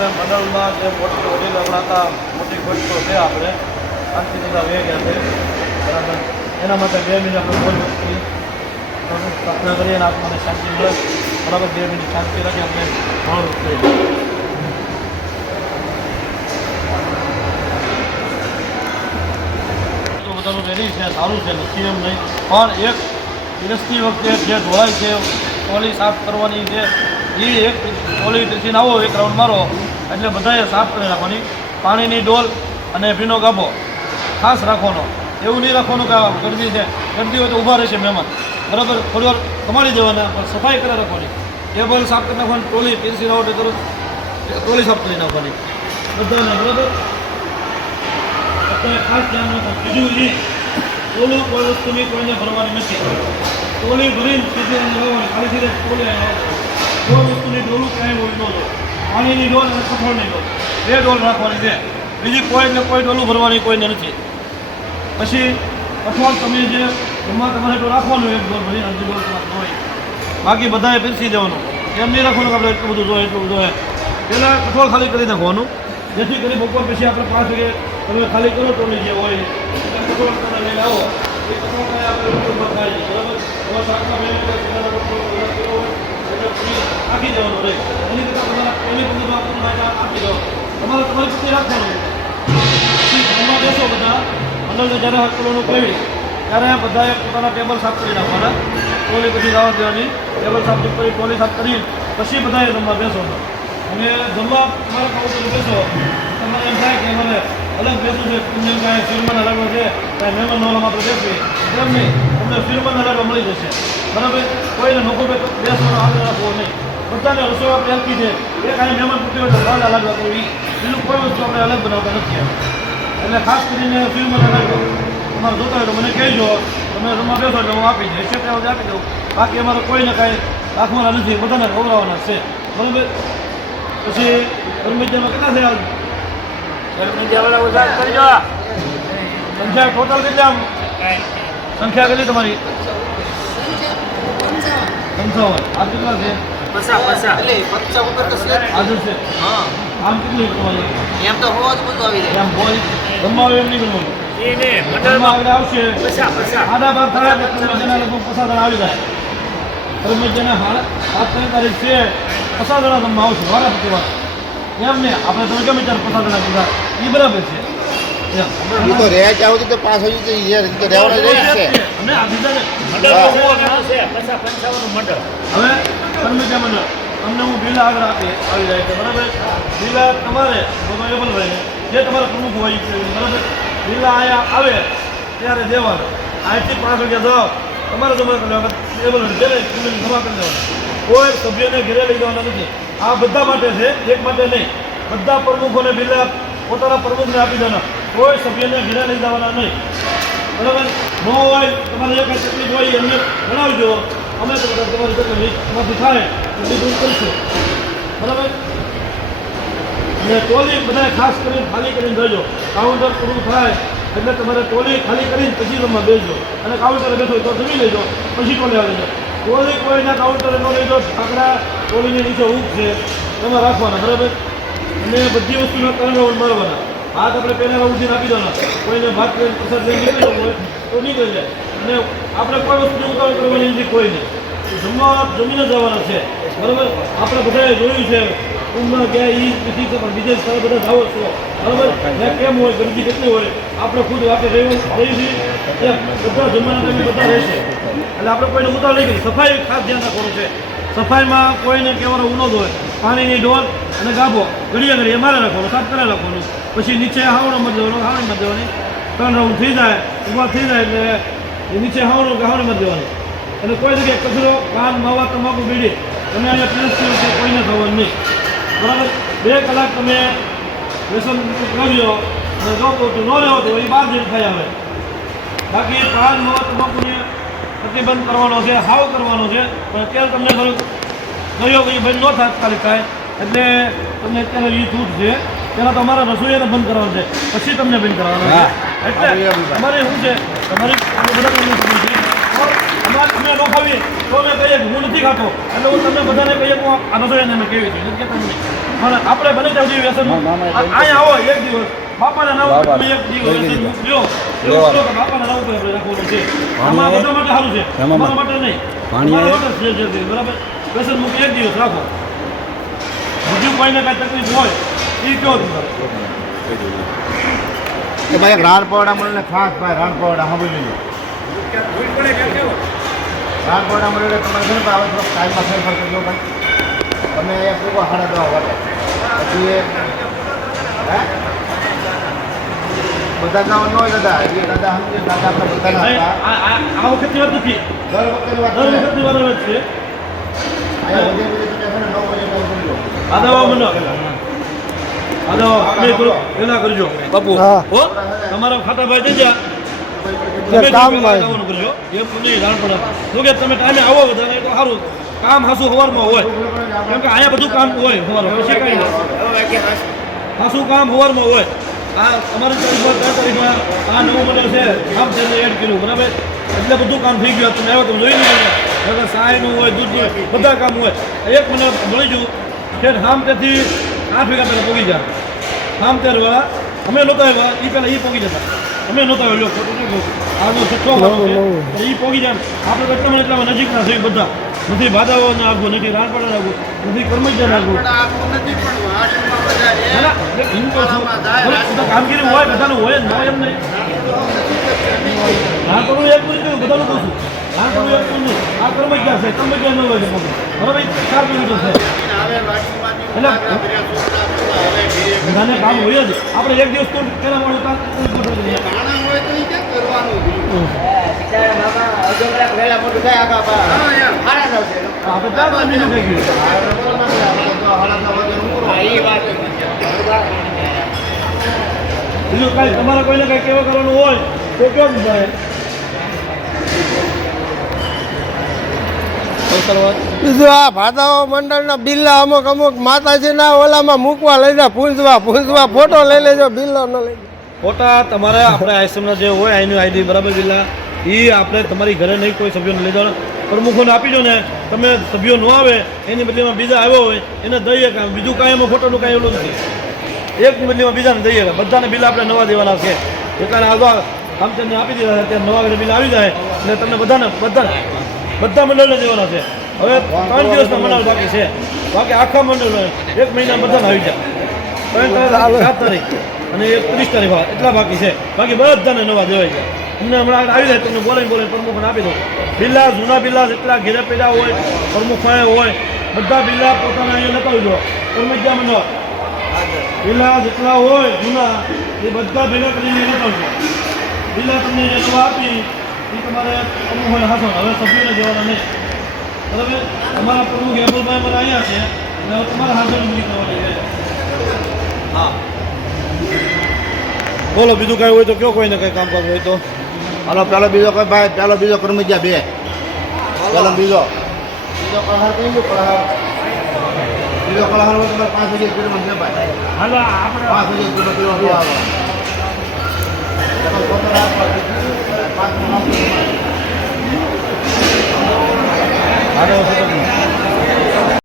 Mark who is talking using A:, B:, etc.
A: આપણે મંડળમાં જે મોટી હોટેલ હતા મોટી ગોઠવો છે આપણે. આખી બધા વે ગયા છે. બરાબર. એના માટે બે મિનિટ આપણે બોલ વસ્તી પ્રાર્થના કરીએ અને આત્માને શાંતિ મળે. બરાબર, બે મિનિટ શાંતિ રાખી આપણે ઘણો કરીએ બધાનું રેડી છે, સારું છે, નથી એમ નહીં. પણ એક દિવસની વખતે જે ઢોળાય છે ઓલી સાફ કરવાની છે એ એક ટોલી પીસીને આવો, એક રાઉન્ડ મારો. એટલે બધાએ સાફ કરી નાખવાની પાણીની ડોલ અને ભીનો ગાભો ખાસ રાખવાનો. એવું નહીં રાખવાનું કે આ ગરમી છે. ગરમી હોય તો ઊભા રહેશે મહેમાન. બરાબર? થોડી વાર કમાડી દેવાના, પણ સફાઈ કરી રાખવાની. ટેબલ સાફ કરી નાખવાની ટોલી પીસી આવો તો તરત ટોલી સાફ કરી નાખવાની. બધાને, બરાબર? અત્યારે ખાસ ધ્યાન રાખો. બીજું એ ટોલું કોઈ વસ્તુની કોઈને ભરવાની નથી. ટોલી ભરીને સીધી લાવવાની ખાલી સીધે ટોલી કોઈ વસ્તુની ડોલું ક્યાંય હોય ન પાણીની ડોલ અને કઠોળની ડોલ. બે ડોલ રાખવાની છે. બીજી કોઈને કોઈ ડોલું ભરવાની કોઈને નથી. પછી કઠોળ તમે જે જમવા તમારે તો રાખવાનું એક ડોલ ભરીને અડધી ડોલ હોય બાકી બધાએ પીરસી દેવાનું. એમ નહીં રાખવાનું કે આપણે એટલું બધું જોઈએ, એટલું બધું હોય પહેલાં કઠોળ ખાલી કરી નાખવાનું. જેથી કરી બપોર પછી આપણે પાંચ વાગે તમે ખાલી કરો તો જે હોય. કઠોળ તમે લઈને આવો. એ કઠોળ આપણે બરાબર? શાકમાં મેં બધા હોય પછી દેવાનું રહે એની તમારા પહેલી બધું આપણું થાય નાખી દો તમારે તમારી પછી રાખવાનું પછી બેસો બધા અંદર જ્યારે હોસ્પિટલનું કેવી ત્યારે બધાએ પોતાના ટેબલ સાફ કરી નાખવાના ટોલી પછી જવા દેવાની ટેબલ સાફ કરી ટોલી સાફ કરી પછી બધાએ જમવા બેસો અને જમવા તમારે ખાવું બેસો તમારે એમ થાય કે મને અલગ બેસું છે કાંઈ ફિલ્મના અલગ છે કાંઈ મહેમાન આપણે બેસવી એમ નહીં તમને ફિલ્મના લાગવા મળી જશે. બરાબર? કોઈને નોકો બેસવાનો આગ્રહ રાખવો નહીં. બધાને રસોડા આપણે હલકી છે. એ કાંઈ મહેમાન પૂરતી હોય તો સાદા અલગ કરવી બીજું કોઈ વસ્તુ આપણે અલગ બનાવતા નથી એટલે ખાસ કરીને ફિલ્મના લાગવા તમારે જોતા હોય તો મને કહેજો. તમે રૂમમાં બેસો એટલે હું આપી દઈશ. છે આવે તો આપી દઉં. બાકી અમારે કોઈને કાંઈ રાખવાના નથી. બધાને ખવડાવવાના છે. બરાબર? પછી ગરમીજામાં કેટલા થયા? સંખ્યા ટોટલ કેટલા આમ? સંખ્યા કેટલી તમારી? પંચાવન. આ કેટલા છે? આજુ છે આમ કેટલી તમારી?
B: એમ તો હોવા જ બધું આવી જાય.
A: એમ બોલ જમવા એમ નહીં આવશે. આધા ભાગ થાય જણા આવી જાય. કર્મચારીના હાલ સાત તારીખ છે. પચાસ જણા જમવા આવશે વારા પછી એમ ને આપણે તમે કેમ વિચાર પચાસ જણા કીધા એ બરાબર છે.
C: ઈ તો રહ્યા ત્યાં સુધી તો પાસ હોય તો તો રહેવાનું રહે જ છે
A: હવે તમને હું બિલ આગળ આપી આવી જાય છે બરાબર? બિલા તમારે અવેલેબલ રહે જે તમારા પ્રમુખ હોય છે બરાબર? બિલા અહીંયા આવે ત્યારે દેવાનું. આજથી પાંચ વાગ્યા જાઓ તમારે તમારે ટેબલ જમા કરી દેવાનું. કોઈ સભ્યને ઘરે લઈ જવાના નથી. આ બધા માટે છે એક માટે નહીં. બધા પ્રમુખોને બિલા પોતાના પ્રમુખને આપી દેવાના. કોઈ સભ્યને ઘરે લઈ જવાના નહીં. બરાબર? ન હોય તમારે જે કંઈ તકલીફ હોય એમને જણાવજો. અમે તમારી તકલીફમાંથી થાય એટલી દૂર કરીશું. બરાબર? અને ટોલી બધાએ ખાસ કરીને ખાલી કરીને જજો. કાઉન્ટર પૂરું થાય એટલે તમારે ટોલી ખાલી કરીને પછી તમે બેસજો. અને કાઉન્ટરે બેસો તો જમી લેજો. પછી ટોલી આવી લેજો ટોલી કોઈના કાઉન્ટરે ન લેજો ઢાંકડા ટોલીની નીચે ઊંઘ છે. એમાં રાખવાના, બરાબર? અને બધી વસ્તુના ત્રણ રાઉન્ડ મારવાના. હાથ આપણે પહેલા રાઉન્ડથી નાખી દેવાના. કોઈને ભાત પ્રસાદ લઈને નીકળી હોય તો નીકળી જાય. અને આપણે કોઈ વસ્તુની ઉતાવળ કરવાની નથી કોઈ નહીં. જમવા જમીને જવાના છે. બરાબર? આપણે બધાએ જોયું છે. ઊંઘમાં ગયા એ બીજી પણ બીજે સ્થળે બધા જાઓ છો. બરાબર? ત્યાં કેમ હોય? ગરમી કેટલી હોય? આપણે ખુદ વાતે રહ્યું રહી છીએ. બધા જમવાના ટાઈમે બધા રહેશે એટલે આપણે કોઈને ઉતાવળ નહીં કરી. સફાઈ ખાસ ધ્યાન રાખવાનું છે. સફાઈમાં કોઈને કહેવાનો ઉનો જ હોય. પાણીની ડોલ અને ગાભો. ઘડીએ ઘડીએ મારે રાખવાનું સાફ કરે રાખવાનું. પછી નીચે હાવણો મત હાવણી મત દેવાની ત્રણ રાઉન્ડ થઈ જાય ઊભા થઈ જાય એટલે નીચે હાવડો કે હાવણી મત દેવાની અને કોઈ જગ્યાએ કચરો, કાન, માવા, તમાકુ બીડી તમે અહીંયા પીરસ્યું છે કોઈને થવાનું નહીં. બરાબર? બે કલાક તમે વ્યસન કર્યો અને જો તો ન રહ્યો તો એ બાર જઈને થયા આવે બાકી પાન માવા, તમાકુને પ્રતિબંધ કરવાનો છે, હાવ કરવાનો છે. પણ અત્યારે તમને ખરું કર્યો કે બંધ ન તાત્કાલિક થાય એટલે તમને અત્યારે એ છૂટ છે. પહેલાં તમારા અમારા રસોઈને બંધ કરવાનું છે. પછી તમને બંધ કરવાનું છે. એટલે તમારે શું છે? તમારી બધા તમને સમજીએ. અમારે અમે ન ખાવીએ તો મેં કહીએ હું નથી ખાતો. એટલે હું તમને બધાને કહીએ કે હું આ રસોઈ મેં કેવી છે કહેતા પણ આપણે બને ત્યાં સુધી વ્યસન અહીંયા આવો એક દિવસ. બાપાના નામ તમે એક દિવસ લ્યો. કે બાપાના નામ ઉપર રાખવાનું છે. આમાં બધા માટે સારું છે. તમારા માટે નહીં. બરાબર? વ્યસન મુક્ત એક દિવસ રાખો. કોઈને કાંઈ તકલીફ હોય એ તમારે
C: કે ભાઈ રાણપવાડા મળે ખાસ ભાઈ રાણપવાડા સાંભળી લેજો. રાણપવાડા મળે તમારે ભાઈ હવે થોડોક ટાઈમમાં ફેરફાર કરજો ભાઈ. તમે એક લોકો સાડા દવા વાગે. પછી હે? બધા ગામ હોય દાદા. એ દાદા સમજે દાદા આપણે બધાના.
A: આ વખતની વાત નથી.
C: દર વખતની વાત
A: દર. વખતની વાત છે
C: અહીંયા બધે બધે તમે છે ને નવ વાગે ચાલુ કરી લો.
A: આ દવા મને. આ તમે કરો પેલા કરજો. બાપુ હો. તમારા ખાતા ભાઈ થઈ ગયા તમે કામ આવવાનું કરજો. એમ નહીં જાણ પડે જો કે તમે ટાઈમે આવો બધાને તો સારું કામ હાસું સવારમાં હોય. કેમ કે અહીંયા બધું કામ હોય સવારમાં પછી કાંઈ નહીં. હાસું કામ સવારમાં હોય. આ અમારી તારીખમાં ત્રણ તારીખમાં આ નવું મોડેલ છે કામ છે એડ કર્યું. બરાબર? એટલે બધું કામ થઈ ગયું. તમે આવ્યો તમે જોઈ લીધું. સાયનું હોય દૂધનું હોય બધા કામ હોય. એક મને મળી ગયું. કે હામ તેથી આઠ વીઘા પહેલાં પોગી જાય હામ ત્યારે વાળા અમે નહોતા આવ્યા એ પહેલાં એ પોગી જતા. અમે નહોતા આવ્યો ખોટું નહીં કહું? આગળ છઠ્ઠો મારો છે. એ પોગી જાય આપણે એટલામાં એટલામાં નજીકના છે બધા. નથી બાધાઓ ના નથી રાણપાડા આગવું નથી કરમજા આગવું ના, ના, એટલે હું કહું છું, બરાબર, કામગીરી હોય બધાનું હોય જ ન હોય એમ નહીં. નાનપણું એક પૂરી કર્યું બધાનું કહું છું નાનપણું એક પૂરું નહીં આ કર્મચાર છે કરમજા ન હોય છે બરાબર ચાર કિલોમીટર છે. બધાને કામ હોય જ. આપણે એક દિવસ તો કેના મળ્યું કામ બીજું કાંઈ તમારે કોઈને કઈ કેવા કરવાનું હોય તો કેમ ભાઈ
B: બીજું આ ભાદાઓ મંડળના બિલ્લા અમુક અમુક માતાજીના ઓલામાં મૂકવા લઈ જાય પૂંજવા પૂંજવા ફોટો લઈ લેજો બિલ્લો ન લઈ
A: ફોટા તમારે આપણે આશ્રમના જે હોય એની આઈડી બરાબર બિલ્લા એ આપણે તમારી ઘરે નહીં કોઈ સભ્યોને લઈ જવાના. પ્રમુખોને આપી દો ને તમે સભ્યો ન આવે એની બદલીમાં બીજા આવ્યો હોય એને દઈએ કામ બીજું કાંઈ એમાં ફોટોનું કાંઈ એવું નથી. એકની બદલીમાં બીજાને દઈએ. બધાને બિલ આપણે નવા દેવાના છે. એટલે આ આમ તમને આપી દીધા ત્યાં નવા બિલ આવી જાય એટલે તમને બધાને બધા બધા મંડળને જવાના છે. હવે ત્રણ દિવસના મંડળ બાકી છે. બાકી આખા મંડળ એક મહિના બધાને આવી જાય. સાત તારીખ અને એક ત્રીસ તારીખ એટલા બાકી છે. બાકી બધાને નવા દેવાય છે અમને હમણાં આવી જાય તમને બોલાવી બોલાવી પ્રમુખને આપી દો બિલ્લા જૂના બિલ્લા જેટલા ઘેરે પેડા હોય પ્રમુખ હોય બધા બિલ્લા પોતાના અહીંયા નતા તમે ક્યાં મંડળ? બિલ્લા જેટલા હોય જૂના એ બધા ભેગા કરીને નતા બિલ્લા તમને જે નવા આપી એ તમારે અમુક હોય હાસો હવે સભ્યોને દેવાના નહીં. બરાબર? અમારા પ્રમુખ હેમલભાઈ મને આવ્યા છે અને હવે તમારે હાજર બધી કરવાની છે. હા. બોલો બીજું કાંઈ હોય તો કયો કોઈને કંઈ કામકાજ હોય તો?
C: હાલો પેલો બીજો કોઈ ભાઈ પેલો બીજો કરમજ્યા બે. પેલો બીજો. બીજો પ્રહાર કઈ ગયો? પ્રહાર બીજો પ્રહાર હોય તમારે પાંચ હજાર કિલોમાં છે ભાઈ.
A: હાલો આપણે
C: પાંચ હજાર કિલો કિલો નો